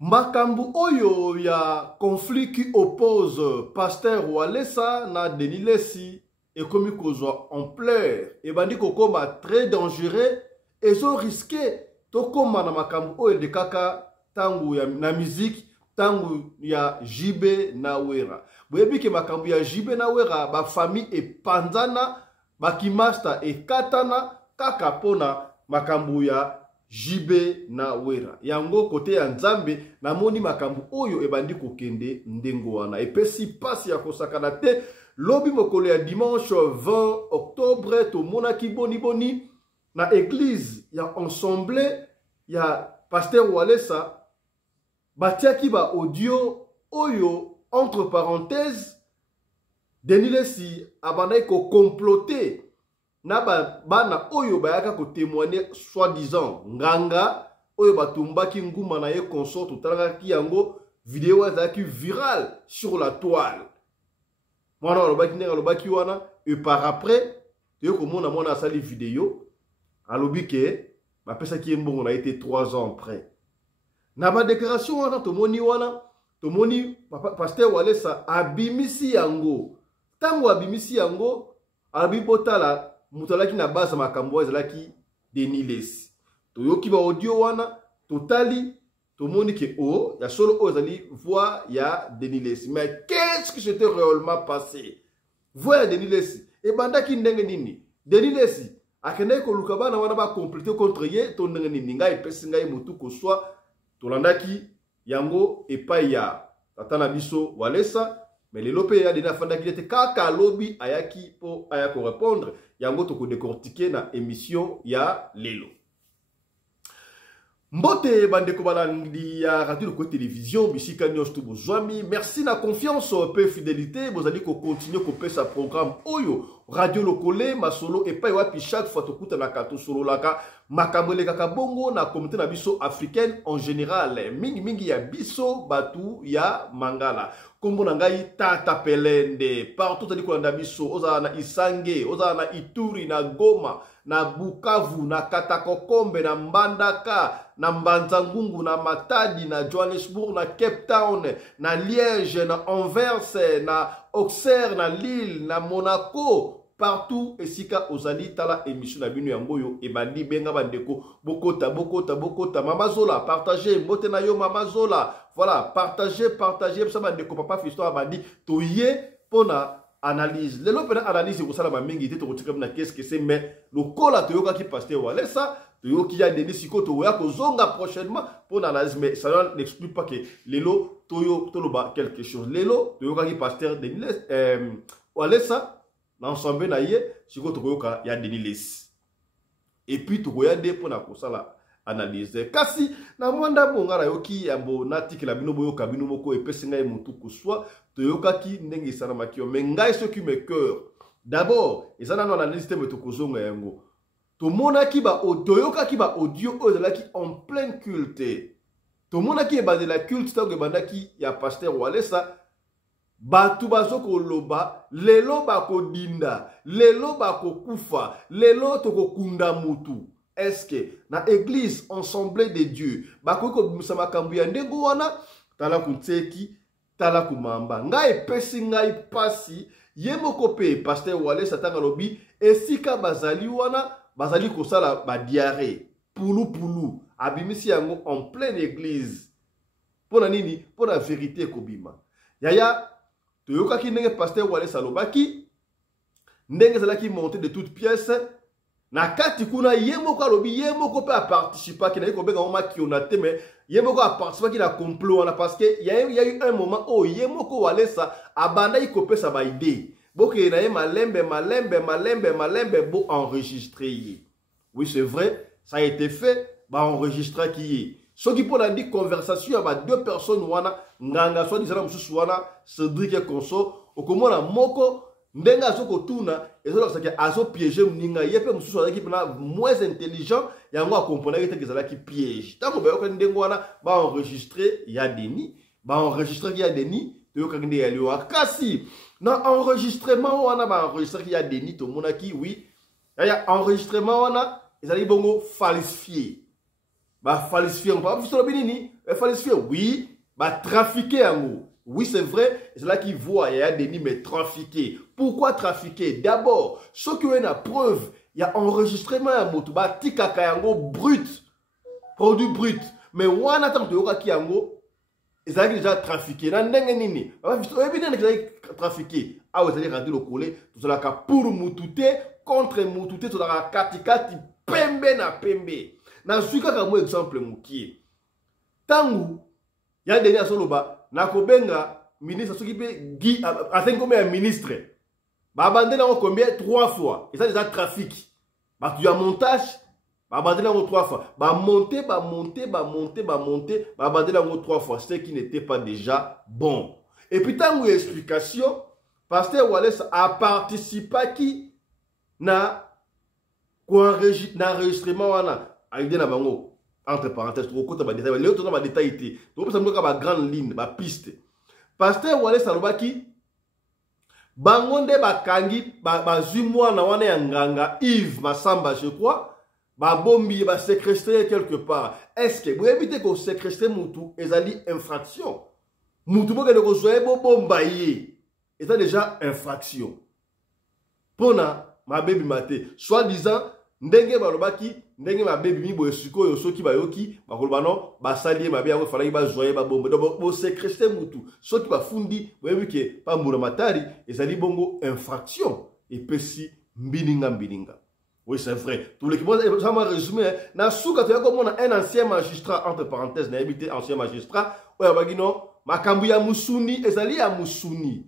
Makambu oyo ya conflit qui oppose Pasteur Walesa na Denis Lessi et comme kozwa ampleur et bandi kokoma très dangereux et so risqué to koma na makambu oyo de kaka tangu ya na musique tangu ya Jibe na Wera. Boyebi ke makambu ya Jibe na Wera ba famille e panzana ba kimasta e katana kaka pona makambu ya Jibe na Wera. Yango kote ya Nzambe na moni makambu oyo ebandi kokende ndengo wana. Epesi pasi ya kosakana te lobi mokolo ya dimanche 20 octobre to monaki boni boni na église ya ensemble ya Pasteur Walesa batiaki ba audio oyo entre parenthèses Denis Lessi abandai ko comploter na bana oyo bayaka ko témoigner soi-disant nganga oyo batumbaki nguma na ye consort utalaki yango vidéo ezaki viral sur la toile mwana alobaki ndenge alobaki wana et par après te komona mwana asali vidéo alobi ke bapesaki mbongo na été 3 ans après na ba déclaration wana tomoni Pasteur Walesa abimisi yango tango abimisi yango abibotala mutalaki na base makambo ezalaki Denis Lessi toyoki ba audio wana totali tomoni ke o ya solo ozali voix ya Denis Lessi. Mais qu'est-ce qui s'était réellement passé? Voix ya Denis Lessi e bandaki ndenge nini? Denis Lessi akende ko lukaba na wana ba compléter contre ye to ndenge nini ngai pesi ngai mutu ko soit tolandaki yango epai ya tata na biso Walesa. Mais les lopé ya dena fanda ki était kaka lobby ayaki po ayako répondre yango toko décortiquer na émission ya lelo. Mbote bandeko balandi ya radio ko télévision bisika nyos to bozwami merci na confiance pe fidélité bozali ko continuer ko pesa programme oyo radio lokole masolo et pa wapi chaque fois tokuta na kato solo laka makambole kaka bongo na communauté na biso africaine en général mingi ya biso batu ya mangala kombo na ngai Tata Pelende partout tali ko na biso oza na Isange oza na Ituri na Goma na Bukavu na Katakokombe na Mbandaka na Mbanzangungu na Matadi na Johannesburg na Cape Town na Liège na Anvers na Auxerre na Lille na Monaco partout esika ozali tala émission na bino yangoyo e bandi benga bandeko bokota mama Zola partager mbote na yo mama Zola voilà partager ça bandeko papa fiston bandi toye pona analyse lelo pena analyse ko sala ba mingi te to kotika na qu'est-ce que c'est mais le kola to yoka ki Pasteur Walesa to yoki ya Denis Siko to ya ko zonga prochainement pour analyse mais ça n'explique pas que lelo toyo toloba quelque chose lelo to yoka ki Pasteur Denis Walesa l'ensemble na ye siko to yoka ya Denis Lessi et puis to ya de pour na ko sala analyse kasi na mwanda bongara yoki yambo natiki la bino boyo kabino moko epesinga e mutu kuswa toyoka ki ndenge sana makio mengai ce qui me cœur d'abord ezana no analyse te meto kozonga yango to mona ki ba otoyoka ki ba audio ozala ki en plein culte to mona ki ba de la culte tango bandaki ya Pasteur Walesa batu bazoko loba lelo bakodinda lelo bakokufa lelo tokokunda mutu. Est-ce que na église ensemble de Dieu bakoko musama kambu ya ndengo wana tala kutseki tala kumamba ngai pesi ngai pasi yemoko pe Pasteur Walesa tanga lobi esika bazali wana bazali kosala ba diarrhée pulu abimisi yango en pleine église pona nini pona vérité kobima yaya toyoka ki ndenge Pasteur Walesa lobaki ndenge zalaki monter de toutes pièces na kati kuna yemoko alobi yemoko pe a participer ki na yiko benga moma ki ona te mais yemoko a participer ki na complot wana parce que il y a eu un moment où yemoko Walesa abanda yiko pesa ba idée boke na ye malembe bo enregistrer. Oui c'est vrai ça a été fait ba enregistrer qui ce qui pour la dit conversation ba deux personnes wana nganga soit disant mususu wana Cédric et Conso okomona moko ndenga azoko tuna ezolo saki azo piéger mninga yepe mususu azaki pena moins intelligent yango a comprendre que ezala ki piège tango ba yoka ndengo wana ba enregistrer ya Denis ba enregistrer ya Denis to yoka ngende ya liwa kasi na enregistrement wana ba enregistrer ya Denis to monaki oui ya enregistrement wana ezali bongo falsifié Bah falsifier, on parle de binini, falsifier, oui, bah trafiquer en gros. Oui, c'est vrai, c'est là qu'ils voient, il y a des nids, mais trafiquer. Pourquoi trafiquer? D'abord, ce qui est la preuve, il y a enregistrement à moto, bah tika kayango brut, produit brut. Mais on attend de yoka kiyango, ils ont déjà trafiqué. Nan nenge nini, bah évidemment qu'ils ont trafiqué. Ah, vous allez rendre le collet, tout cela pour moutouté, contre moutouté, tout cela katikati, pembe na pembe. Na suka comme exemple mukie. Tangu ya dernier soloba na kobenga ministre soki pe Guy atteint combien ministre. Ba bandela on combien 3 fois. Et ça déjà trafic. Ba tu as montage, ba bandela on 3 fois. Ba monter, ba bandela on 3 fois, ce qui n'était pas déjà bon. Et puis tangu explication, pasteur Wallace a participé qui na enregistrement wana. Aïdé na bango entre parenthèses trop côté ba détail les autres ba détail té donc ça me ka ba grande ligne ba piste pasteur Wallace Salobaki bangonde ba kangi ba zumwa na wana ya nganga Yves Masamba je crois ba bombi ba séquestrer quelque part est-ce que vous évitez qu'on séquestre mutu ezali infraction mutu boke de ko zoé bo bombaye et ça déjà infraction pona ma baby maté soi-disant ndenge balobaki ndenge ma baby mi boye sikoyo soki bayoki bakoloba non basali mabe yango fala ba joyer ba bombe donc bo séquestrer mutu soki ba fundi boyebi ke pa mbula matari ezali bongo infraction et pesi mbininga oui c'est vrai tout l'équipement ça m'a résumé na suka to yako mona un ancien magistrat entre parenthèses na habité ancien magistrat oya bagino makambu ya musuni ezali ya musuni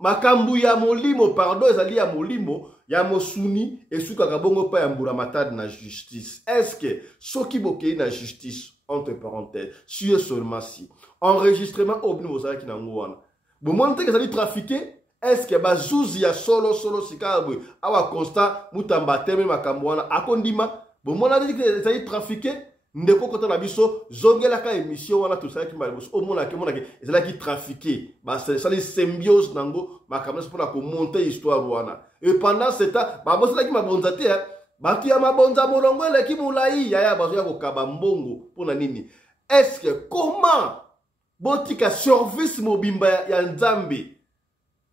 makambu ya molimo pardon ezali ya molimo ya mosuni et suka kabongo pa ya mbula matadi na justice. Est-ce que soki bokei na justice entre parenthèses sur seulement si enregistrement obni bozala ki na ngwana bo monte que ça dit trafiquer est-ce que bazouzi ya solo sikabwe awa constat mutamba teme makambo wana akondima bo mona dit que ça dit trafiquer ndeko kota na biso zongela ka émission wana tout ça qui m'a au mona ke ezala ki trafiquer ba ça les symbiose nango makambo pour la monter histoire wana. Et pendant ce temps, babosi la ki mabonza te, batu ya mabonza molongo le ki mulai ya bazo ya kokaba mbongo pona nini. Est-ce que comment botika service mobimba ya Nzambe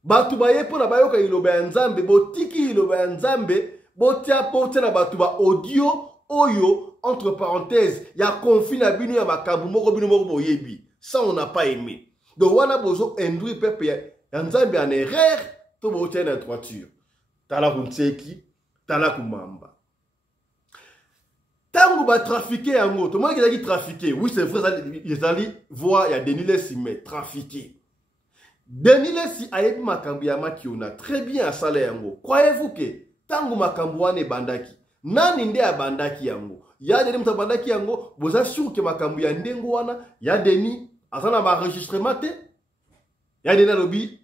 batu baye pona bayoka iloba ya Nzambe botiki iloba ya Nzambe botia porte na batu ba audio oyo entre parenthèses ya conflit na bino ya makambu moko boyebi. Ça on n'a pas aimé. Donc wana bozo induit pepe ya Nzambe en erreur to botia na droiture. Tala kunseki, tala kumamba. Tango ba trafiquer en moto. Moi qui dit trafiquer, oui c'est vrai, ils allaient voir, il y a Denis Lessi, mais trafiquer. Denis Lessi a été makambu ya makiona très bien à salaire yango. Croyez-vous que tango makambu wane bandaki, nani nde ya bandaki yango? Ya Denis mta bandaki yango, vous assurez que makambu ya ndengo wana, ya Denis, asana ba enregistrement te, ya Denis lobi.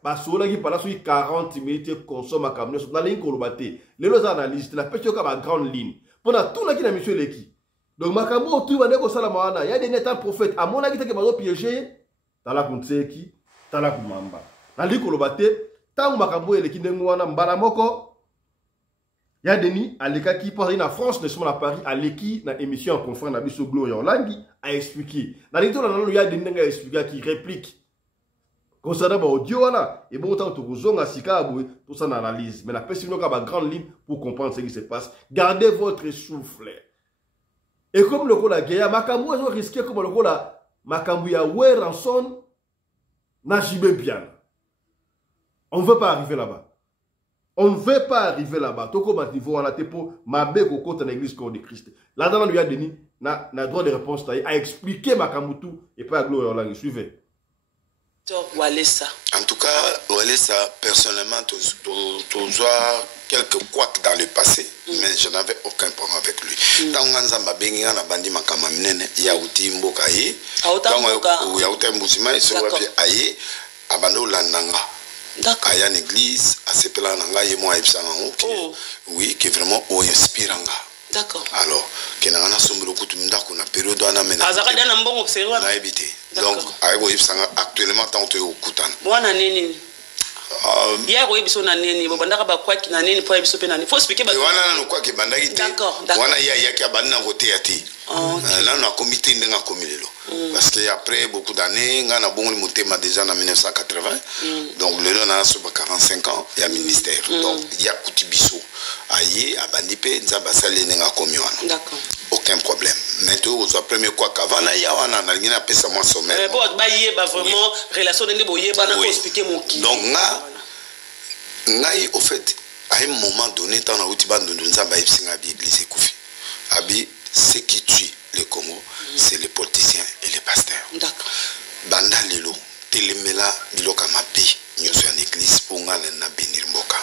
Parce que qui parle sur 40 minutes consomme à camion dans la ligne colobate. Les deux analystes la pêche comme une grande ligne. Pendant tout la qui n'a monsieur Leki. Donc makambo tu vas dire ça la maana. Il y a des nets prophètes. À mon avis que bazo piéger. Tala kunseki, tala kumamba. La ligne colobate. Tant makambo Leki ndengwana mbala moko. Il y a Denis Aleka qui parle en France, notamment à Paris, à Leki dans émission en conférence na biso Gloria Olangi a expliqué. Dans l'émission là il y a des nègres expliquer qui réplique. Concernant l'audio, et bon temps, tout ça en analyse. Mais la personne a une grande ligne pour comprendre ce qui se passe. Gardez votre souffle. Et comme le coup la guerre, Makamou a risqué comme le coup la Makamou ya ranson n'a jamais bien. On ne veut pas arriver là-bas. On ne veut pas arriver là-bas. Tout comme niveau on a été pour Mabé au côté de l'église corps de Christ. Là-dedans, lui a donné na droit de réponse à expliquer Makamou tout et pas à gloire en langue. Suivez. En tout cas, Walesa, personnellement, tu as quelques couacs dans le passé, mais je n'avais aucun problème avec lui. Tant que Nzamba Benga na bandi makama minene, Yauti Mboka ye, Yauti Mbuzima, il se voit aye, abando landanga. Aya une église, à ce plan nanga ye moi epsango, oui, qui est vraiment inspiranga. D'accord. Alors, que na na sombro kutumda kuna période ana mena. Azaka dana mbongo observer. Na ebité. Donc, ayo ipsanga actuellement tant que au kutana. Mwana nini? Hier oui biso na neni bobandaka ba kwa ki na neni po biso pe na neni. Faut expliquer ba. Wana na kwa ki bandaki te. D'accord. Wana ya ki abanda côté ati. Là na comité ndenga komilelo. Parce que après beaucoup d'années, on a bon motema déjà en 1980. Donc le on a 45 ans, il y a ministère. Donc il y a Koutibiso. Aïe, à Bandipe, Nzaba Salenga Komioana. D'accord. Aucun problème. Maintenant, au premier quoi qu'avant, il y a un algina appelé ça moi sommet. Mais bon, bah vraiment relation de neboye, bah n'a expliquer mon qui. Donc au fait, à un moment donné, dans la route de Nzaba Ipsinga Église Koufi, Abi, ce qui tue le Congo, c'est les politiciens et les pasteurs. D'accord. Banda Lilo, Telemela, Biloka Mapi, nous sommes en église pour nous bénir Mboka.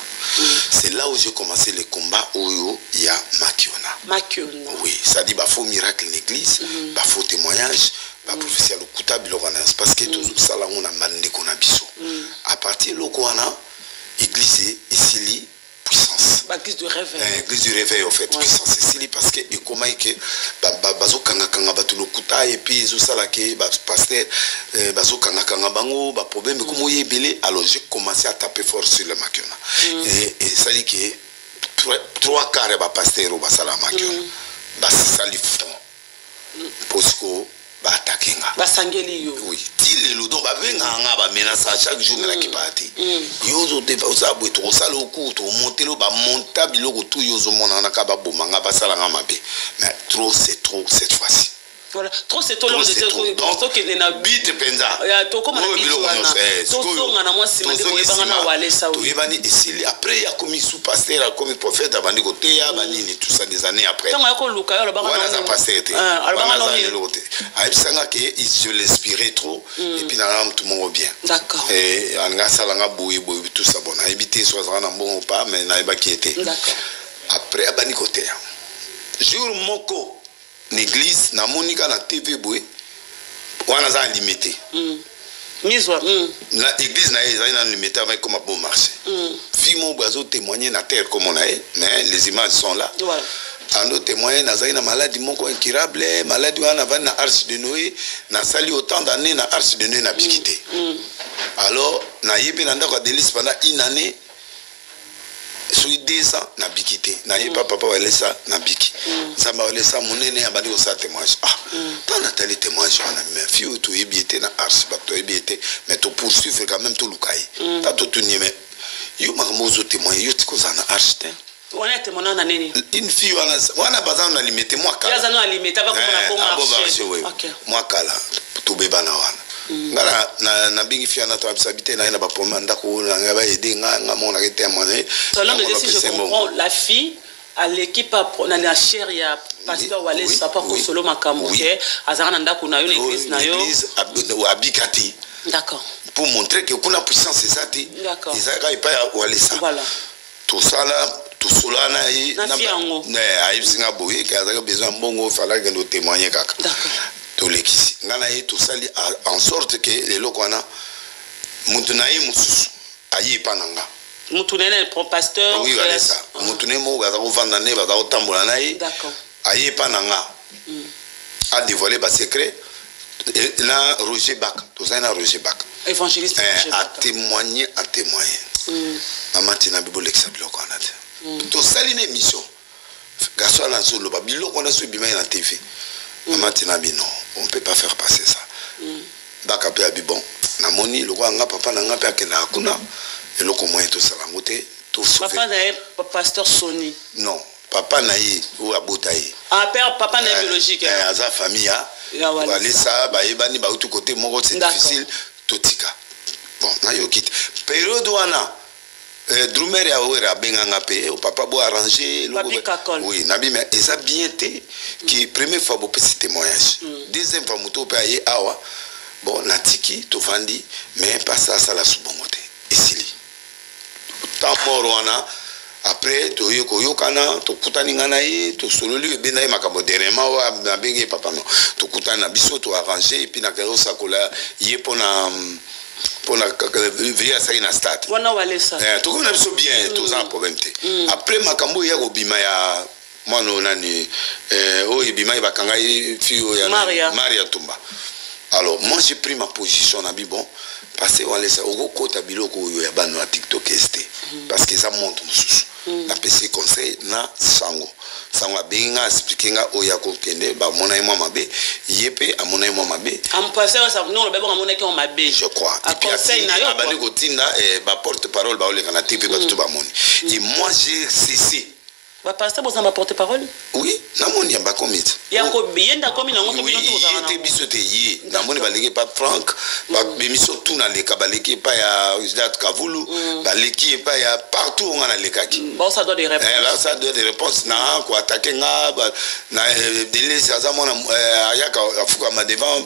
C'est là où j'ai commencé le combat où il y a Makiona. Makiona. Oui, ça dit qu'il faut miracle l'église, il faut témoignage, il prophétie le Kouta Bilokana. Parce que tout ça là, on a mandé qu'on a biso. À partir de là, l'église est ici. Puissance. L'église du réveil. L'église du réveil, en fait. Puissance. C'est parce que, comment est-ce que, bazo kanga kanga batu le kuta et puis ils ont ça là que, pasteur, bazo kanga kanga bango, problème, mais comment y est belé, alors j'ai commencé à taper fort sur le makiona. Et ça dit que, 3 quarts, pasteur, ou basala makiona. Ça lui font. Parce que, batakenga basangeli yo oui tile lo do ba venga nga ba menace chaque jour na kipati yo zo te ba sa bo to sala oku to montelo ba monta biloko tout yo zo mona na ka ba boma nga ba sala nga mabe mais trop c'est trop cette fois-ci. Voilà, trop c'est trop long de temps que na bite penza ya to comme na bite wana to songa na moi simande ko yebanga na wale sa to yebani esili après ya comme sous pasteur comme prophète abandi ko te ya banini tout ça des années après tant ko luka yo ba na ça pasteur te alba na lote aibsanga que je l'inspirais trop et puis na tout le monde bien d'accord et anga sala nga boui tout ça bon na éviter soit na bon pas mais na ba qui était d'accord après abandi ko te jour moko l'église na monika na TV boy wana za limité miswa la église na eza na limité avec comment bon marché fimo bazo témoigner na terre comme on a mais les images sont là voilà ando témoigner na za na maladie moko incurable maladie wana va na arche de Noé na sali autant d'années na arche de Noé na bikité alors na yebe na ndako délice pendant une année sur 2 ans na bikité na ye papa wale ça na biki ça ba wale ça monene ya badi ko ça témoignage tant Nathalie témoignage on a mais fio to yebité na arche ba to yebité mais to poursuivre quand même to lukai ta to tuni mais yo mamozo témoigner yo tiko za na arche on a témoigné na nini une fille wana bazana na limité moi kala yazana na limité ba ko na marché OK moi kala to beba na wana ngala na bingi fiana to habiter na ba poma ndako na ba aider nga mona ke témoigner selon les si je comprends la fille à l'équipe na la chair ya pasteur Wale Sapa ko solo makambo ke azana ndako na yo l'église na yo abikati d'accord pour montrer que kuna puissance c'est ça ti ezaka ipa ya Wale Sapa voilà tout ça là tout cela na aibsinga boye ke azaka besoin bongo fallait que nous témoigner kaka d'accord to lekisi ngana ye to sali en sorte que les lokwana mutunaye mususu ayi pananga mutunene pasteur oui voilà ça mutune mo gaza ko vanda ne baza otambola naye d'accord ayi pananga a dévoilé ba secret là Roger Bak to ça na Roger Bak évangéliste a témoigné maman tina bible exablo kwana te to sali ne mission gaso na solo ba biloko na so bima na TV maman tina bino on ne peut pas faire passer ça. Baka pe abibon. Na moni le roi nga papa na nga pe akena akuna et le comment tout ça la moté tout ça. Papa na pasteur Sony. Non, papa na yi ou abotayi. Ah père papa na biologique. Aza famille ya. Wale ça ba yebani ba tout côté moko c'est difficile totika. Bon, na yo kit. Période wana Drumer ya wera benganga pe au papa bo arranger oui nabi mais ça bien été qui première fois bo petit témoignage deuxième fois moto pe aye awa bon natiki to vandi mais pas ça la subongote isili tant morwana après to yoko yokana to kutani ngana yi to sololi be na makambo derema wa na bengi papa no to kutana biso to arranger et puis na kero sakola yepona pour la veiller à ça une stade wana Wale ça tout comme on a bien tous en problème après makambo ya obima ya mwana nani o ibima ba kanga fio ya Maria Tumba alors moi j'ai pris ma position na bon parce que walesa okokota biloko oyo ya bano ya TikTok este parce que ça monte mususu na pesi conseil na sango abenga expliquer nga oya ko kende ba mona moi mabe yepe amona moi mabe am passer ça non le bébé amona ki on mabe je crois et puis conseil na yo ba ko tinda ba porte parole ba oleka na TV ba tout ba moni et moi j'ai cessé ba passer bon ça ma porte parole oui na moni ya ba komite ya ko yenda komi na ngoto bino to za na te bisote yi na moni ba leki pa Frank ba émission tout na leka ba leki pa ya Isdat Kavulu ba leki pa ya partout on a lekaki bon ça doit des réponses là ça doit des réponses na ko attaquer nga na délai ça mona ayaka afuka ma devant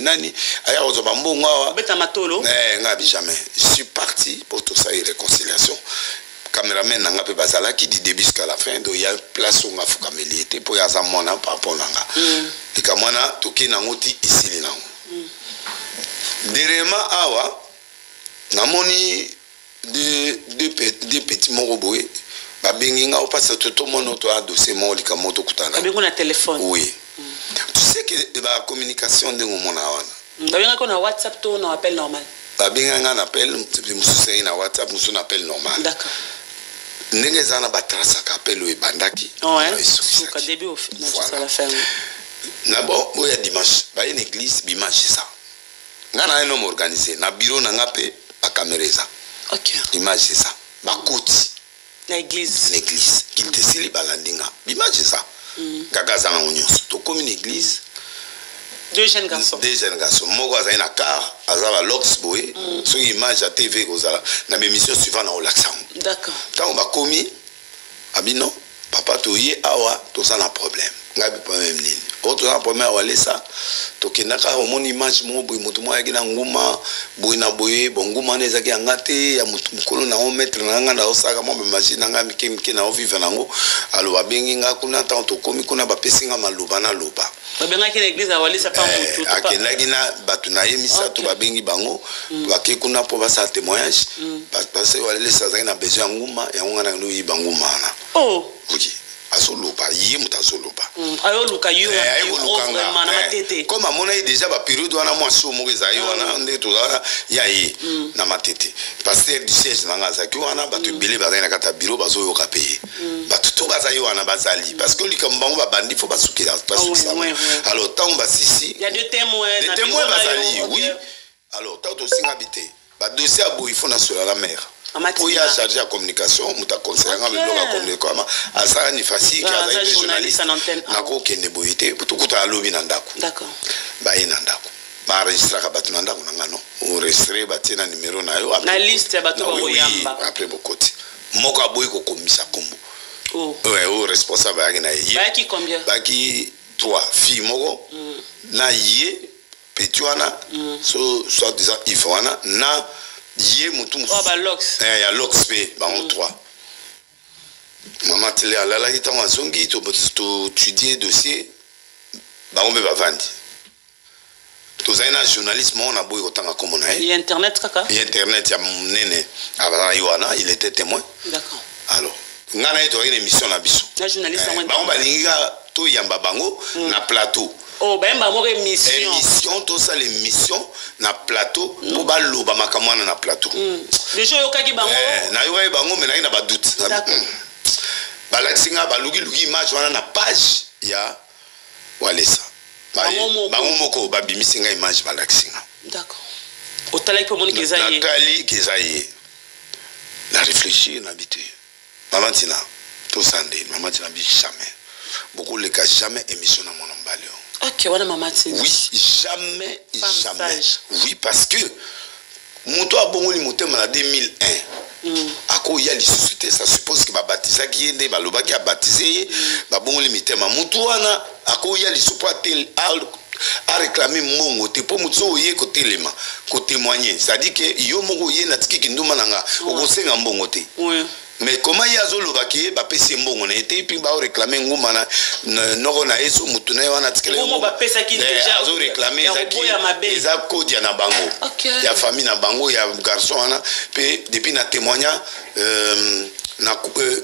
nani aya ozo ba mbongo beta matolo nga bi jamais je suis parti pour tout ça et réconciliation cameraman nanga pe bazala qui du début jusqu'à la fin do ya place où ngafuka melité pour ya zamona par rapport nanga et kamwana toki nango ti isili nango derema awa namoni deux petits moroboé ba benginga au passe tout le monde to a dossier mo lika moto kutana ba na téléphone oui tu sais que la communication de ngomona wana ba benga ko na WhatsApp to na appel normal ba benga na appel mususu na WhatsApp mususu na appel normal d'accord ndenge zana batrasa kapelo ebandaki au début au fin jusqu'à la fin na bon oya dimanche ba une église bimanche ça ngana eno organisé na bureau na ngape a caméra OK image c'est ça ba koti l'église qui te sili balandinga bimanche ça kakaza na onyo to comme une église deux jeunes garçons moko azali na car azala lox boy so image à TV kozala na émission suivante na relaxant d'accord tant ba komi abino papa toye awa to ça na problème ngabi problème nini autre na problème wale ça to kenaka au mon image mo boy mutu mo yakina nguma boy na boy bonguma neza ki angate ya mutu mukolo na 1 mètre na nga na osaka mo machine nga mikemike na oviva nango alo babengi nga kuna tant to komi kuna ba pesinga maluba na loba babenga ki l'église awali ça pas mutu pas akenaki na batu na yemisa to babengi bango bake kuna po ba sa témoignage parce que wale ça za na besoin nguma ya ngana no yi banguma na oui azoloba yé mutazoloba ayo luka yo na matete comme amona déjà ba période wana moi so mo ezayi wana nde to ya yi na matete pasteur du siège nanga za ki wana batu belé bazali na kata bureau bazo yo kapeye batu to bazali wana bazali parce que likambango ba bandi faut basukira pas ça alors tant ba sisi il y a deux témoins bazali oui alors tant to singa bité ba dossier abo il faut na sur la mer pour y a chargé la communication muta conseiller nga biloka communication asa ni facile ki aza journaliste na ko kende boyité tout kuta lobi na ndako d'accord ba ina ndako ba enregistrer ka batu na ndako na ngano enregistrer ba tina numéro na yo na liste ya batu ba yamba après bokoti moko aboy ko komisa kombo ouais au responsable ya na yé ba ki combien ba ki 3 filles moko na yé petuana so disant ifwana na yé mutu ba lox ya lox pe ba on 3 mama tele alala ki tango azongi to étudier dossier ba on be ba vandi to zaina journaliste mo na boy ko tanga komo na et internet kaka et internet ya nene aba yoana il était témoin d'accord alors ngana eto une émission na biso na journaliste ba on ba linga to yamba bango na plateau ben ba mo émission tout ça l'émission na plateau pour ba loba makamwana na plateau les gens yo kaki bango na yo bango mais na ba doute ba laxinga ba lugi image wana na page ya walesa bango moko ba bimisinga image ba laxinga d'accord otala ki pomoni kezaye natali kezaye la réfléchir na bité maman tina tout ça ndé maman tina bi jamais beaucoup les cas jamais émission na mon balio. OK, voilà maman tina. Oui, jamais. Oui, parce que mon toit bon ni monté en 2001. À quoi il y a les sociétés, ça suppose que ma baptisé qui est ma loba qui a baptisé, ma bon limité ma mon toit na à quoi il y a les supporter à réclamer mon côté pour mon soyer côté l'élément côté témoigner, c'est-à-dire que yo mo yé na tiki kinduma nanga au senga bon côté. Oui. Mais comment il y a zolobaki ba pesi mbongo na été puis ba réclamer nguma na noko na eso mutuna wana tikele ngoma ba pesa ki déjà zo réclamer za code ya na bango ya famille na bango ya garçon wana pe depuis na témoignage na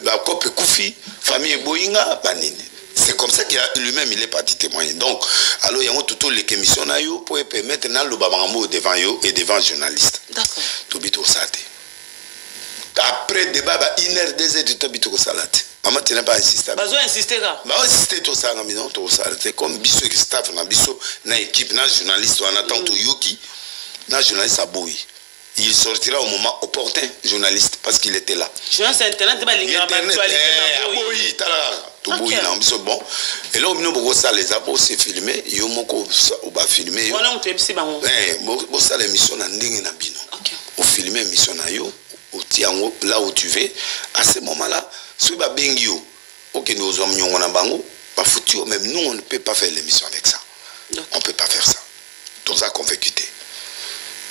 ba couple kufi famille boyinga banini C'est comme ça qu'il a lui-même il est parti témoigner. Donc, alors il y a tout les émissions pour permettre le babangambo devant yo et devant journaliste. D'accord. Tout bito sate. Après débat 1 heure 2 heures du temps bito salate. Maman tu n'as pas insisté. Bazo insister là. Bah insister tout ça na maison tout ça. C'est comme biso qui staff na biso na équipe na journaliste on attend tout yoki. Na journaliste a boui. Il sortira au moment opportun, journaliste, parce qu'il était là. Journaliste internet, c'est pas l'internet. Oui, tout boui, bon. Et là, on a les apôts, c'est filmé. Il y a un filmé. On a ça l'émission na ndenge na bino. On filme l'émission na yo, là où tu veux. À ce moment-là, si ba bengio, OK, nous hommes on a bango, pas foutu même nous on ne peut pas faire l'émission avec ça. On peut pas faire ça. Donc ça qu'on fait quitter.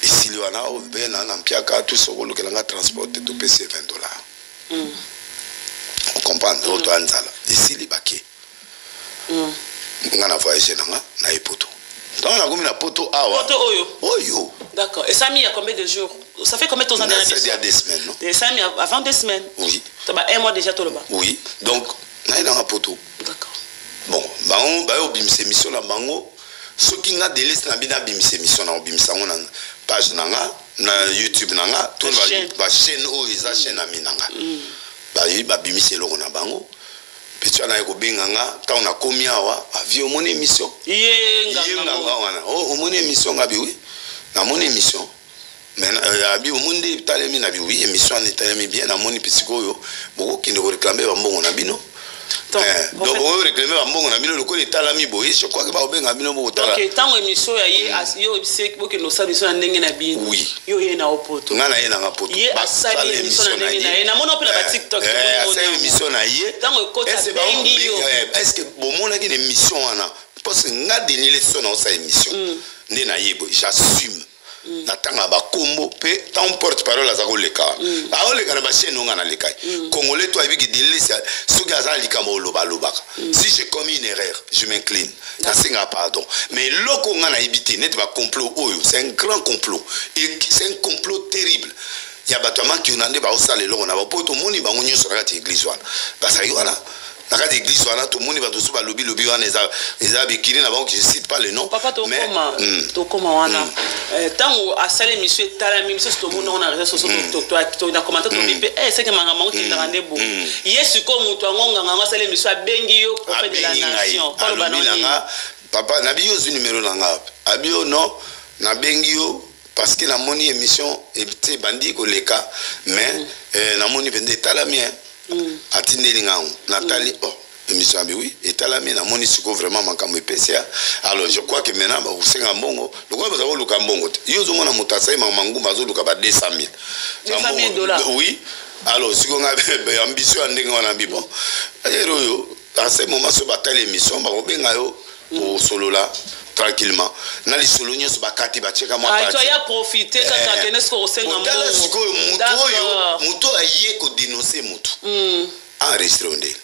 Et si le wana ben en ampiaka tout ce que l'on transporte tout PC $20. On comprend d'autres anzala. Et si les baquets. On a voyagé na poto. Donc on a gomi na poto awa. Poto oyo. Oyo. D'accord. Et ça mis il y a combien de jours? Ça fait combien de temps en dernière? Ça il y a 2 semaines, non? Et ça mis avant 2 semaines. Oui. Ça va 1 mois déjà tout le bas. Oui. Donc na na poto. D'accord. Bon, bango ba yo bimise mission na bango. Ce qui n'a des listes na bina bimise mission na bimisa ngona page nanga na YouTube nanga to ba chaîne o isa chaîne na minanga ba yi ba bimise loko na bango petua na ko benganga ta on a komi awa avion mon émission nganga wana o mon émission ngabi oui na mon émission mais abi o monde talemi na bi oui émission ni talemi bien na moni pisiko yo boko kinde ko réclamer ba mbongo na bino. Donc on réclame un bon ami le côté talami boy je crois que ba obenga bino bo tala. Donc tant émission ya yo c'est que nos émission na ndenge na bien. Oui. Yo ye na opoto. Ngana ye na poto. Ye asali émission na ndenge na mona pe na TikTok. Asali émission na ye. Tant ko ta bengi yo. Est-ce que bon mona ki émission wana parce que nga denile son na sa émission. Ndé na ye boy j'assume. Natanga ba kombo pe tant porte-parole azako leka ba o leka na ba chaîne nga na leka congolais toi avec delisa suka za likamo loba loba si j'ai commis une erreur je m'incline na singa pardon mais loko nga na ibité net ba complot oyo c'est un grand complot et c'est un complot terrible ya batama ki onande ba osale loko na ba poto moni ba ngonyo sur la église wana parce que wana na ka église wana tout monde va tout ba lobby wana eza bikini na bango je cite pas le nom mais to koma wana tango asale monsieur talami monsieur to mona na réseaux sociaux to na commenter to bipe c'est que manga mango ki ndande bo yesu ko mutu ngonga nganga asale monsieur abengi yo prophète de la nation Paul Banonga papa na biyo zu numéro nanga abio non na bengi yo parce que na moni émission et te bandi ko leka mais na moni vende talami atindeli ngango Nathalie émission abi oui et talami na moni siko vraiment makambo PCA alors je crois que maintenant ba usenga mbongo lokwa baza ko luka mbongo yo zo mona mutasai mangu bazo luka ba $200,000 oui alors siko nga ambition ndenge wana bibo ayero yo dans ce moment so batale émission ba obenga yo au solo là tranquillement na li solo nyoso bakati ba cheka moi parti toi ya profiter quand tu connais ce qu'on sait ngamo muto aye ko dénoncer mutu enregistré onde.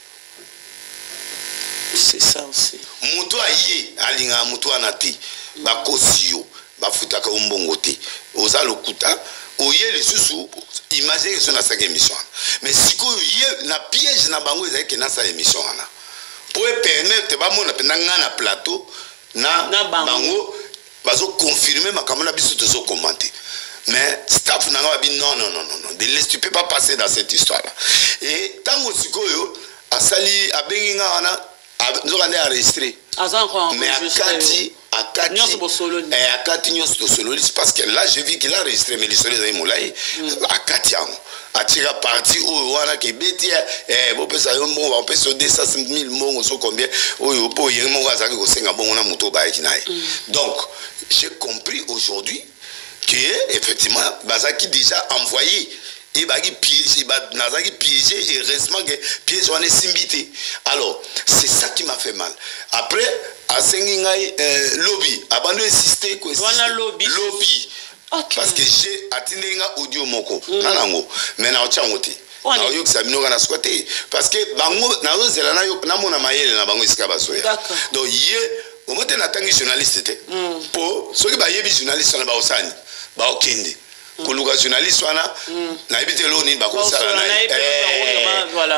C'est ça aussi. Mutu aye alinga mutu anati bakosi yo bafutaka umbongo te oza lokuta oye lisusu imagine que na sa émission mais siko ye na piège na bango ezaki na sa émission ana pour permettre ba mona pendanga na plateau na bango bazo confirmer makambo na biso tozo commenter mais staff na ngabi non tu peux pas passer dans cette histoire là et tango sikoyo asali abengi wana nzokande enregistré mais akati nyonso sololi parce que là je vis qu'il a enregistré mais les solis ayi molai akati yango atira parti oyo wana ke beti bopesa yo mbongo bapesa 200,000 mbongo so combien oyo po yengi moko azalaki kosenga bongo na moto bayaki na ye donc j'ai compris aujourd'hui que effectivement bazaki déjà envoyé et bagi piégé nazaki piégé et heureusement que piège on est simbité alors c'est ça qui m'a fait mal après asengi ngai lobby abando insister ko lobby parce que j'ai atindenga audio moko nanango mais na ochangote na yo kisabino kana squatter parce que bango na zo zela na yo na mona mayele na bango isika basoya donc ye au moins na tangi journaliste te po soki ba yebi journaliste na ba osani ba okende koluka journaliste wana na ebite lo ni bakosala na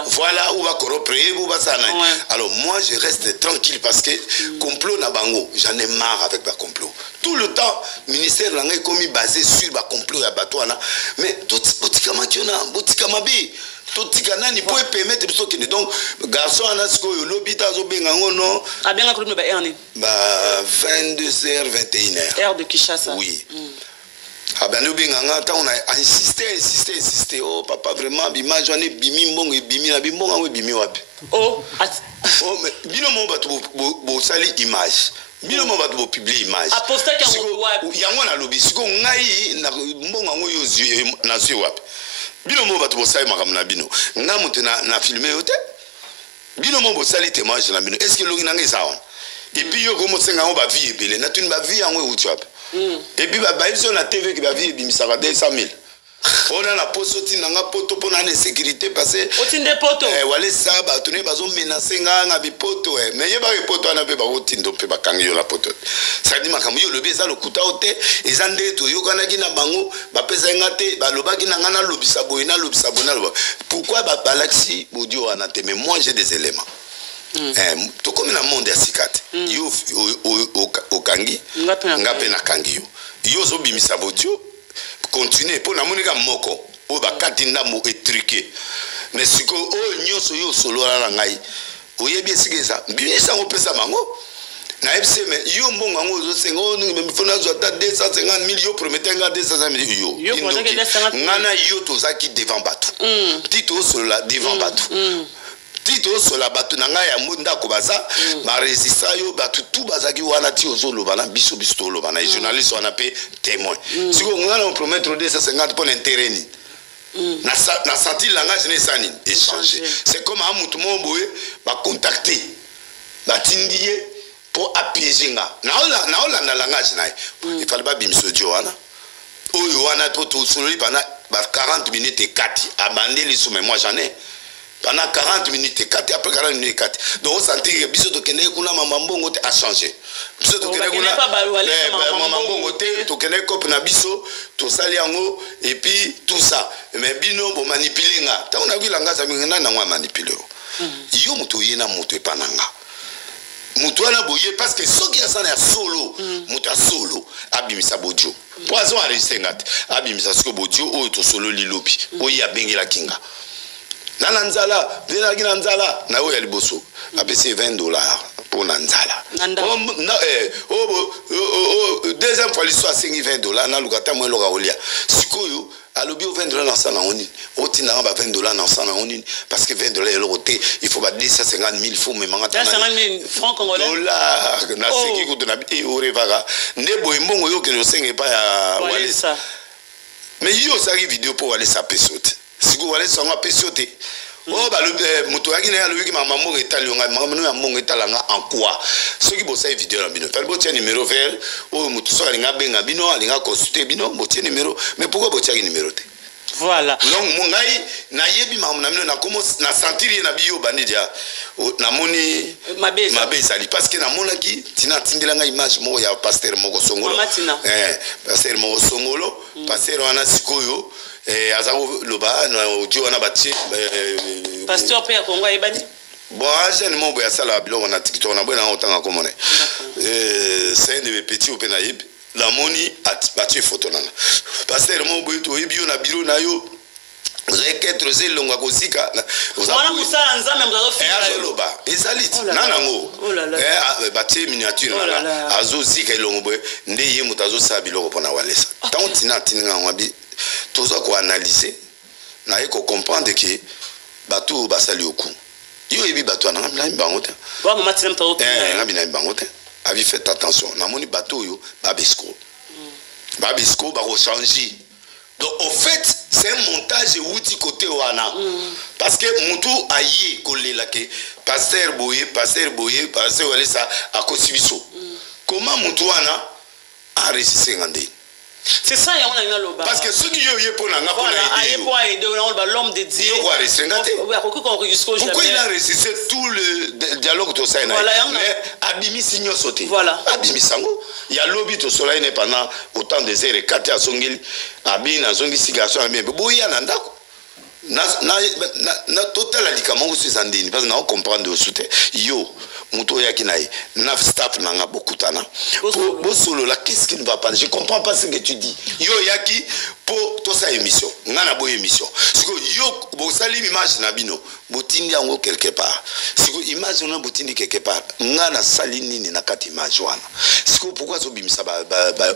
voilà ou va corrompre ou va ça. Alors moi je reste tranquille parce que complot na bango, j'en ai marre avec ba complot. Tout le temps ministère langa est basé sur ba complot ya batwana, mais tout botikama kiona botikama bi totikana ni pouvez permettre de que donc garçon anasko yo lobita zo benga ngono a benga ko ba erni ba 22h 21h heure de Kinshasa. Oui. Ah ben nous benga ta on a insisté oh papa vraiment bima journée bimi mbongo bimi na bimbonga we bimi wapi oh mais bino mo batu bo sali image bino mo batu bo publier image aposta ki wapi yango na lobi siko ngai na mbonga ngo yo zui na zui wapi bino mo batu bo sali makam na bino nga mutu na filmer yote bino mo bo sali témoignage na bino est-ce que longi nanga sawa et puis yo comme senga on va vie ebele na tuni ba vie yango uti wapi et puis ba biso na TV ki ba vie ebimisaka 200,000 on a la posoti nanga poto pona na sécurité parce otinde poto wale ça ba tuni bazo menacer nga bi poto mais yeba bi poto na be ba otindo pe ba kangi yo la poto ça dit makambo yo lobi ça le kuta ote ezande to yo kana kina bango ba pesa ngate ba lobaki na ngana lobisa boyina lobisa bona loba pourquoi ba balaxi bodio anate mais moi j'ai des éléments to comme na monde ya sikate yo okangi ngape na kangi yo zo bimisa bodio continuer pour na monika moko o ba katinda mo étriqué mais siko o nyoso yo solo na ngai o yebi sikeza bimisa ngo pesa mango na ebse me yo mbonga ngo zo sengo ni fona zo ta 250,000 yo promettait nga 250,000 yo ngana yo to zaki devant batu tito solo la devant batu tito sola batu nanga ya munda ko baza ba resista yo batu tout bazaki wana ti ozolo bana biso biso lo bana journaliste wana pe témoin siko ngana on promettre 250 pour l'intérêt ni na senti langage ne sani échanger c'est comme un mutu momboé ba contacter ba tindie pour appuyer nga na ola na langage na il fallait pas bimso wana oyo wana to sololi bana 40 minutes et 4 abandé les sous mais moi j'en ai pendant 40 minutes et 4 après 40 minutes et 4 donc on sentit que biso to kende kuna mama mbongo te a changé biso to kende kuna mama mbongo te to kende cop na biso to sali yango et puis tout ça mais bino bo manipuler nga ta on a vu la ngasa ngana na ngwa manipuler yo muto yina muto epananga muto ana boye parce que soki ya sana ya solo muto a solo abimisa bodio poison a resté ngate abimisa soko bodio o to solo lilopi o ya bengela kinga na nzala vela kina nzala na o ya liboso apesi $20 pour nzala deuxième fois l'histoire c'est $20 na lukata mo loka olia sikoyo alobi $20 na sana oni otina ba $20 na sana oni parce que $20 est loté il faut ba 250,000 faut me manga 250,000 francs congolais dollars na siki ko na bi o revaga ndebo mbongo yo ke no senge pa ya walesa mais yo saki vidéo pour walesa pesote siko walesa nga pesote oh ba le moto yaki na lobi ki mama mbongo etali nga mama no ya mbongo etalanga en quoi soki bo sa vidéo na bino fal bo tia numéro vert o moto so alinga benga bino alinga consulter bino bo tia numéro mais pourquoi bo tia numéro te voilà donc mon ngai na yebi mama na mino na commence na sentir na bio bandi dia na moni mabeza ali parce que na monaki tina tindela nga image mo ya pasteur moko songolo pasteur moko songolo pasteur wana sikoyo azako loba na audio wana batie pasteur pe ya Kongo ebani bon jeune mo boya sala biloko na TikTok na bona otanga komone c'est un de mes petits open aib la moni batie photo nanga pasteur mo boyo to ebio na biro na yo requête zelonga kosika wana kusala nzambe mzazo fika loba ezalit nanango batie miniature nanga azozika ilongo boye nde ye mutazo sa biloko pona walesa tant tina tinga ngwabi tout ça qu'on analyser na eko comprendre que bateau basali oku yo ebi bateau na ngami bangote wa mama tina mtazo ngami na bangote abi fait attention na moni bateau yo babisco ba changer donc au fait c'est un montage outil côté wana parce que mutu aye kolela ke pasteur boye pasteur wale ça a kosibiso comment mutu wana a réussi ngande C'est ça, il y a un loba. Parce que ceux qui y pour l'aider, l'homme de Dieu. Pourquoi il a résisté tout le dialogue de ça? Mais Abimi Signo sauté. Voilà. Abimi Sango. Il y a lobby au soleil pendant autant des heures et 4 à Songil. Abimi a zongi sigation. Mais Boya Nanda. Na total alikama aussi Zandini. Parce que nous comprenons de soutien. Yo. Muto yakinaï, na staff nanga bokutana. Bosolo là, qu'est-ce qui ne va pas? Je comprends pas ce que tu dis. Yo yaki pour toute sa émission. Ngana boy émission. Parce que yo bosali image na bino, botindi yango quelque part. Parce que image on a botindi quelque part. Ngana sali nini na kati image wana. Parce que pourquoi zo bimisa ba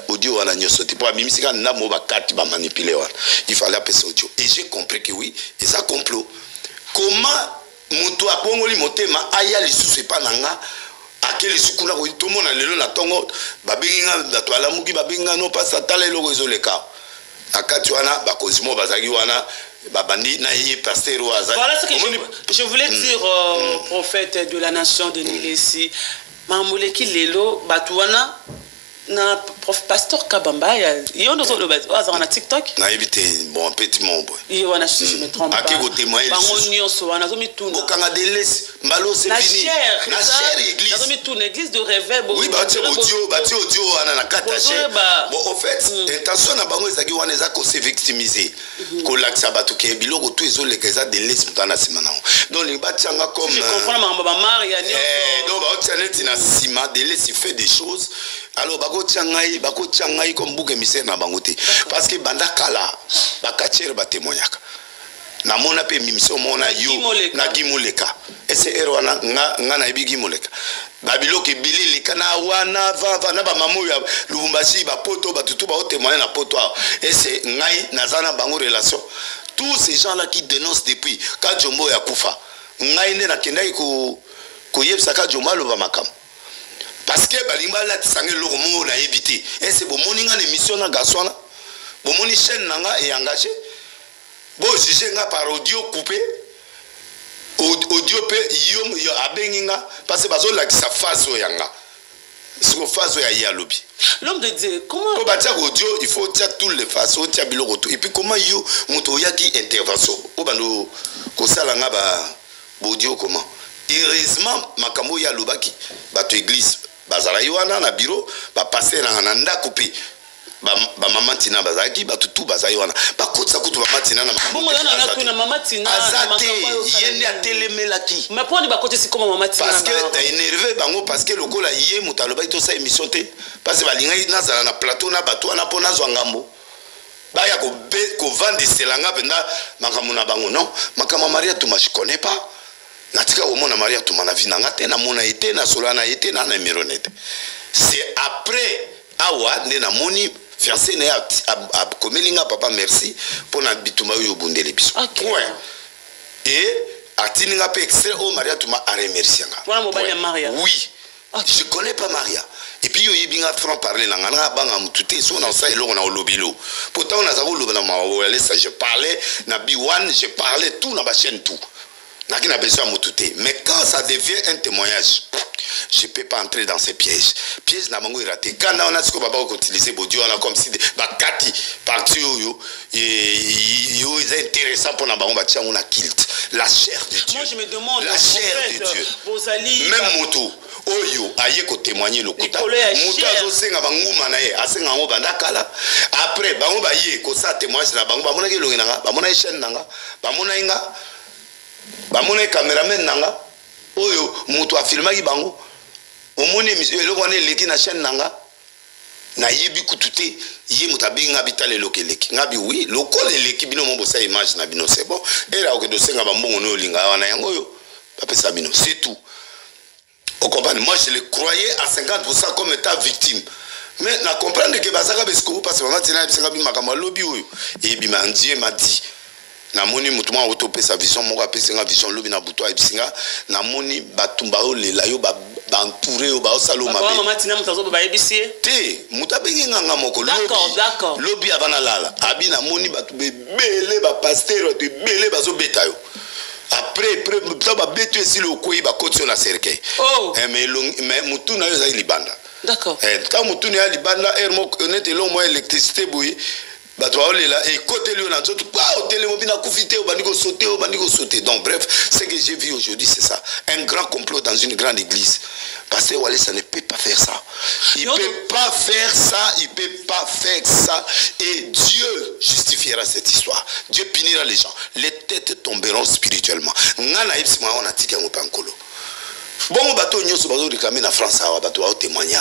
audio wana nyoso ti pour bimisa na mo ba kati ba manipuler wana. Il fallait appeler ça audio. Et j'ai compris que oui, et ça complot. Comment Mutu akongoli motema aya lisusu epa nanga akeli sukuna ko tomona lelo na tongo babenga batwala muki babenga no pasa tala eloko ezoleka akati wana bakozimo bazaki wana babandi na ye pasteur waza. Voilà ce que je voulais dire prophète de la nation de Nigési mamuleki lelo batuana na prof pasteur Kabamba yo ndozo le bas na TikTok na éviter bon petit monde yo wana je me trompe pas aki ko témoigner bango nyonso wana zo mituna okanga deles mbalo c'est fini na chère église na zo mituna église de réveil oui bati audio wana na kata chère bon en fait intention na bango ezaki wana eza ko se victimiser ko laksa batu ke biloko tout ezoleka eza deles mutana simana donc les batianga comme je comprends mamba ba Maria donc ba otianeti na sima deles il fait des choses. Alors bako tchangai comme bouke misère na bangote parce que banda kala bakatiere ba témoignaka na mona pe mimso mona yo na gimoleka et c'est erwana nga na ibi gimoleka babilo ke bilili kana wana va na ba mamu ya Lubumbashi ba poto ba tutu ba témoigner na poto et c'est ngai nazana bango relation tous ces gens là qui dénoncent depuis ka Jombo ya kufa ngai ne na kendai ko yebsa ka Jombo lo ba makam. Parce que balimba la tisangé le romo na évité et c'est bon moninga l'émission na gasona bon moni chaîne nanga est engagé bon jugé nga par audio coupé audio pe yo abenginga parce que bazo la sa face o yanga ce qu'on face ya ya lobby l'homme de Dieu comment pour bâtir audio il faut tirer toutes les faces au tirer biloko et puis comment yo moto yaki intervention o bando ko sala nga ba audio comment heureusement makambo ya lobaki bato église bazala yoana na bureau ba passer na nda couper ba mama tina bazaki ba tutu bazai wana ba kotsa kutu ba matina na bongo na tuna mama tina azate yende atelemelaki mais pour ni ba kotsi comme mama tina parce que énervé bango parce que lokola yé mutaloba ito sa émission te parce que balinga nazala na plateau na bato na pona zwangambo ba ya ko vendre selanga penda makamuna bango non makama Maria Tuma je connais pas. Natika au mona Maria Tuma na vinanga te na mona été na solana été na mironete. C'est après awa ne na moni fiancé ne a komelinga papa merci pour na bituma yo bundele biso. Point. Et atininga pe extrait au Maria Tuma a remercié nga. Voilà mobile Maria. Oui. Je connais pas Maria. Et puis yo yebinga franc parler na ngana banga mututé so na ça eloko na olobilo. Pourtant on a zako lobana ma ça je parlais na B1, je parlais tout na ba chaîne tout. N'a n'a besoin de tout. Mais quand ça devient un témoignage, je ne peux pas entrer dans ces pièges. Pièges n'a pas raté. Quand on a ce qu'on va utiliser, on a comme si Bakati parti c'est intéressant pour nous. On a kilt la chair de Dieu. Moi je me demande la chair de Dieu. Même moto. Oyo aye ko témoigner le kota moto azosenga banguma na ye asenga ngo bandakala après bango ba ye ko sa témoignage na bango ba mona ke longi nanga ba mona chaîne nanga ba mona inga bamona cameraman nanga oyo mutu afilmaki bango omoni eloko wana eleki na chaîne nanga na yebi kutute ye mutu abenga bitale lokeleki ngabi oui lokola eleki bino mobosa image na bino c'est bon era okedo senga bambongo no linga wana yango yo bapesa bino c'est tout. Au compagnie moi je le croyais à 50% comme étant victime. Mais na comprendre que bazaka besko parce que maman tina bisenga bi makama lobby oyo et bi Dieu m'a dit na moni mutuma autopé sa vision mon apesenga vision lobi na buto abisinga na moni batumba o lela yo ba entouré o ba salo mabe maman tina mutazo ba yebisie te mutabengi nganga moko d'accord lobi abana lala abi na moni batu belé ba pasteur te belé bazo beta yo après ba betu esi le koyi ba koti na cercueil mais mutuna yo za libanda D'accord. Tant que tu as libana hermo honnête long moi électricité boui bato là et côté lui on a tout au télémobile a coufité au bandigo sauter donc bref ce que j'ai vu aujourd'hui c'est ça un grand complot dans une grande église. Pasteur Wale, ça ne peut pas faire ça. Il ne peut pas faire ça. Et Dieu justifiera cette histoire. Dieu punira les gens. Les têtes tomberont spirituellement. Ngana ipsi on a tiki en pankolo. Bon bateau nyoso bazo réclamer na France awa bateau au témoigner.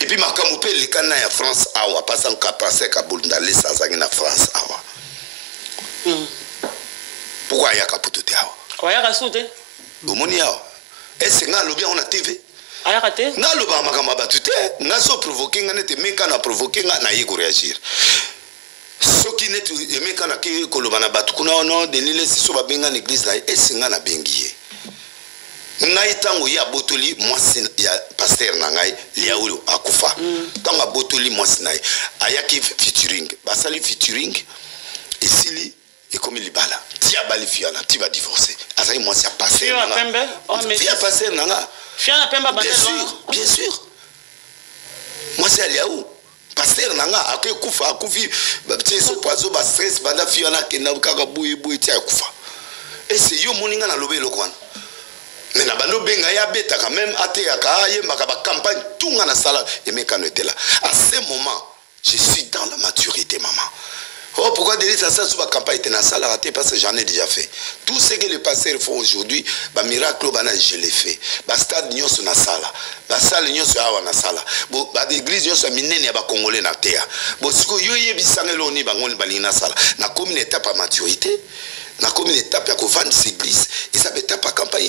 Et puis makamupe le kana ya France awa pasan kapase ka bulndale sazangi na France awa. Pourquoi ya kaputote awa? Oya kasute. Omoni awa. Est-ce que nous avons TV? Nous avons provoqué, nous avons provoqué, nous avons réagir. Ce qui n'est pas que Kolobana Batukuna, non, Denile, si so babenga l'église là, est-ce que nous avons bengié? Naïtango ya botoli, moi c'est ya pasteur nangai, liaoulou, akufa. Tanga botoli, moi c'est naï. Ayaki featuring, basali featuring, et sili. Et comme il est là, tu as balifié, tu vas divorcer. Azaï, moi, c'est passé. Tu as passé, nanga. Bien sûr. Moi, c'est Aliaou. Pasteur, nanga, a que Koufa, a Koufi, petit poiseau, bas stress, banda fiona, qui n'a pas boué, tia Koufa. Et c'est yo, moninga, na lobé le coin. Mais na bando benga ya beta, quand même, ate ya kaye, makaba campagne, tout na sala, et mes canaux étaient là. À ce moment, je suis dans la maturité, maman. Oh, pourquoi Denis ça sur la campagne était dans la salle parce que j'en ai déjà fait. Tout ce que les pasteurs font aujourd'hui, bah miracle je l'ai fait. Bah stade nyon sur la salle, bah salle nyon sur la salle. Bon, bah l'église nyon sur minene ya ba congolais na terre. Bon, ce que yo yebi sangelo ni bangon bali na salle. Na comme une étape à maturité, na comme une étape à qu'on vende cette église et ça étape à campagne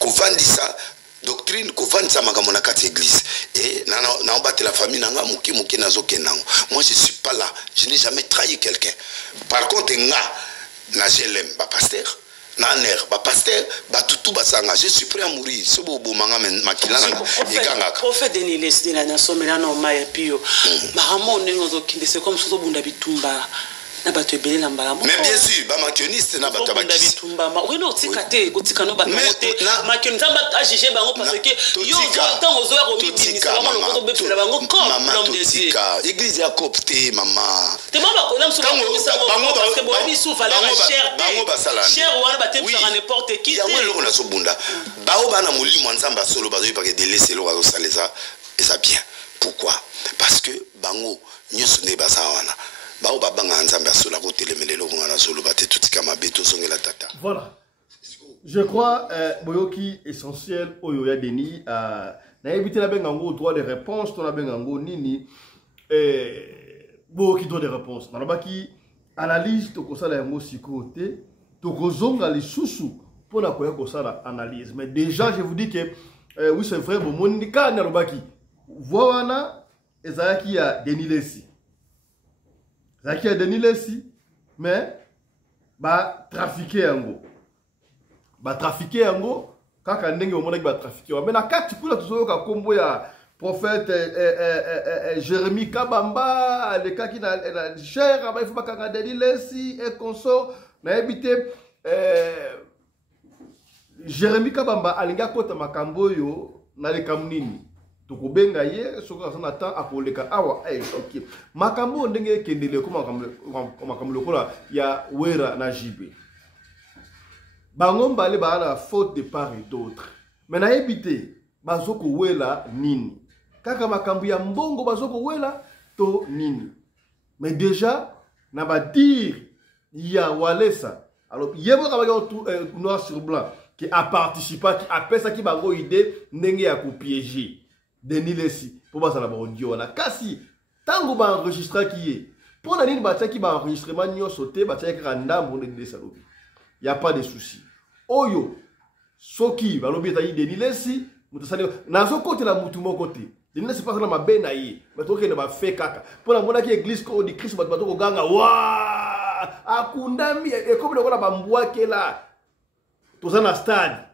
qu'on vende ça. Doctrine ko vanza makambo na kati église et na battre la famille nanga muki nazo kenango. Moi je suis pas là, je n'ai jamais trahi quelqu'un. Par contre na je l'aime ba pasteur na ner ba pasteur ba tutu basanga je suis prêt à mourir ce bobo manga makila na eganga prophète Denis de la nation melano maya pio maramo nengo kinde c'est comme so bunda bitumba. Mais bien sûr, ba makioniste na bato bakisi. Oui non, tikate, kotikano ba noté. Makioniste ba agir bango parce que yo tant aux heures au midi, c'est vraiment le gros bébé bango comme l'homme de Dieu. Église a copté maman. Te mama ko nam so bango parce que bobi soufa la cher. Bango basala. Cher wana batem faire n'importe qui. Ya welo ko na so bunda. Bao bana molimo nzamba solo bazo parce que de laisser lo bazo saleza et ça bien. Pourquoi? Parce que bango nyoso ne basawana. Voilà. Je crois boyoki essentiel oyo ya Denis na éviter la bengango droit de réponse ton la bengango nini boyoki droit de réponse na baki analyse to kosala yango sikote to kozonga li susu pour na koya kosala analyse mais déjà je vous dis que oui c'est vrai bon monika na lobaki voilà ezaki ya Denis Lesi Zaki a Denis Lesi, mais ba trafiquer yango. Ba trafiquer yango, kaka ndenge o mona ba trafiquer. Mais na kati kula tuzo ka kombo ya prophète Jérémie Kabamba, le kaki na cher, il faut pas kanga Denis Lesi et consort na habité Jérémie Kabamba alinga kota makambo yo na le kamnini. Tokobenga ye soka sana temps akoleka awa ok makambo ndenge kendele ko makambo lokola ya wera na jibe bango mbale ba na faute de part et d'autre mais na ebité bazoko wela nini kaka makambo ya mbongo bazoko wela to nini mais déjà na ba dire ya walesa alors yebo ka ba noir sur blanc qui a participé qui a fait ça qui bango idée ndenge ya ko piéger Denis Lesi pour passer la bondio na kasi tango ba enregistrer qui est pour la ligne batia qui ba enregistrement nyo sauté batia ka ndambo de salobi y a pas de souci oyo soki ba lobi ta Denis Lesi mutasani nazo côté la mutu mo côté Denis Lesi pas na mabe na ye batoke na ba fait kaka pour la mona ki église ko di Christ batoko ganga wa akundami e comme le ko ba mbwake la to na stade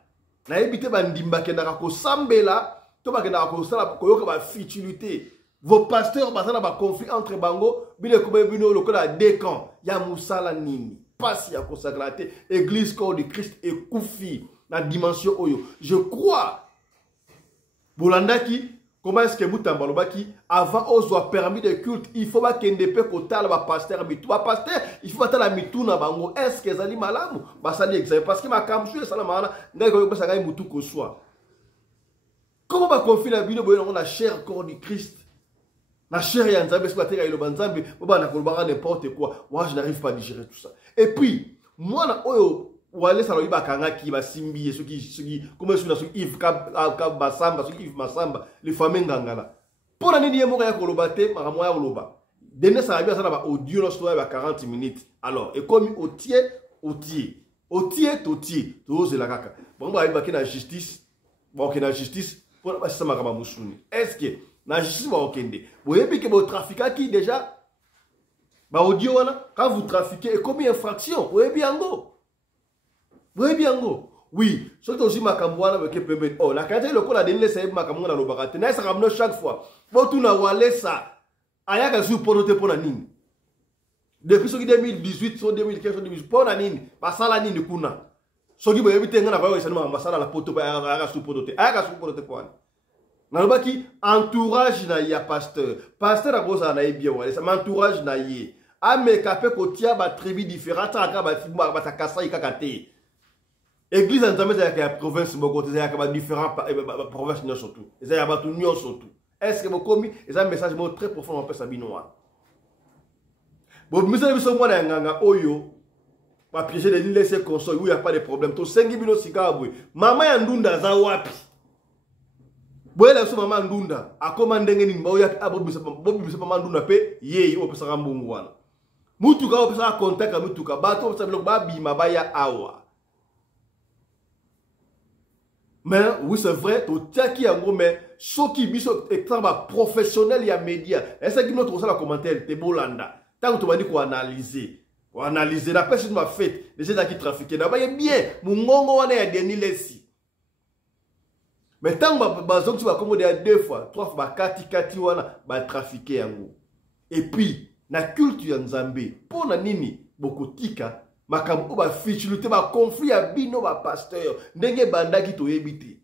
na ebité ba ndimba ke na ko sambela. Vos pasteurs basana ba conflit entre bango bile kobe bino lokola deux camps ya musala nini pasi ya consacrate église corps de Christ et koufi na dimension oyo je crois Bolandaki, comment est-ce que Moutamba Lobaki, avant on soit permis de culte, il faut pas qu'il ne peut pas la pasteur mitou. Pasteur, il faut pas la mitou na bango. Est-ce que ça dit malamu? Ça dit exemple parce que ma kamsu ça la mana, ngai ko pas ça ngai mutu ko soit. Comment va confier la Bible dans la chair corps du Christ? La chair ya nzambe ce matin il banzambe, ba na kolbara n'importe quoi. Moi je n'arrive pas à digérer tout ça. Et puis, moi na oyo Wale Saloyi Bakanga qui va simbi, ceux qui, comment est-ce que Yves Masamba, ceux qui Yves Masamba, les familles Ngangala. Pour l'année d'hier, moi, je vais maramwa Oloba. Denne ça va ça va audio no story à 40 minutes. Alors, et comme otier, tout c'est la caca. Bon, bah, il va la justice, bon, que la justice, pour passer ça marama mouchouni. Est-ce que la justice va okende? Vous voyez que votre trafiquant qui déjà, bah audio quand vous trafiquez, et combien d'infractions? Vous voyez bien go. Oui, bien go. Oui, surtout aussi ma camboana avec Pembe. Oh, la qualité de la dernière c'est ma camboana le barate. N'a ça ramène chaque fois. Bon, tout na walé ça. Ayaka sur pour noter pour la nini. Depuis ce qui 2018, sur 2015, 2018, pour la nini. Pas la nini kuna. Ce qui veut éviter ngana va essayer ma sala la poto ba ayaka sur pour noter. Ayaka sur pour noter pour. Nalobaki entourage na ya pasteur. Pasteur a bosa na bien walé. Ça m'entourage na yé. Ame kapé ko tia ba tribu différente aka ba fimba ba takasa ikakate. Église en Zambie, c'est la province, c'est la différentes provinces surtout. C'est la l'union surtout. Est-ce que vous commis c'est un message très profond en fait sabinois. Bon, nous savons que moi n'anga oyo, pas piéger les laisser console où il n'y a pas de problème. To 5 000 sikabwe. Maman yandunda za wapi. Boye la so maman ndunda. Akomande ngeni mba oya abobi bisa maman ndunda pe yeye opesa ngambungu wana. Mutuka opesa contact mutuka bato opesa blok babi mabaya awa. Mais oui, c'est vrai, tout ça qui est mais ceux qui sont professionnels et médias, est-ce que nous avons un commentaire, c'est Bolanda. Tant que tu vas dire qu'on analyser, la personne m'a fait, les gens qui trafiquent, d'abord, bien, mon mongo, on est à Denis Lessi. Mais tant que tu vas accommoder à 2 fois, 3 fois, 4 on va trafiquer. Et puis, la culture en Zambie, pour la nini, beaucoup tika. Makambo ba fichilute ba conflit ya bino ba pasteur ndenge bandaki to yebite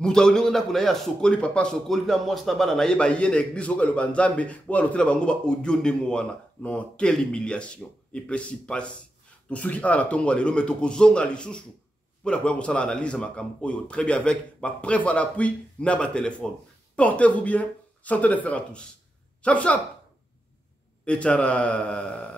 muta uninga kuna ya sokoli papa sokoli na mwasi na bana na yeba yena église ko le banzambe bo alotela bango ba audio ndengo wana non quelle humiliation et puis si passe tout ce qui a la tongo lelo meto ko zonga lisusu pour la pouvoir ko sala analyse makambo oyo très bien avec ba preuve à l'appui na ba téléphone portez-vous bien santé de fer à tous chap chap et tchara.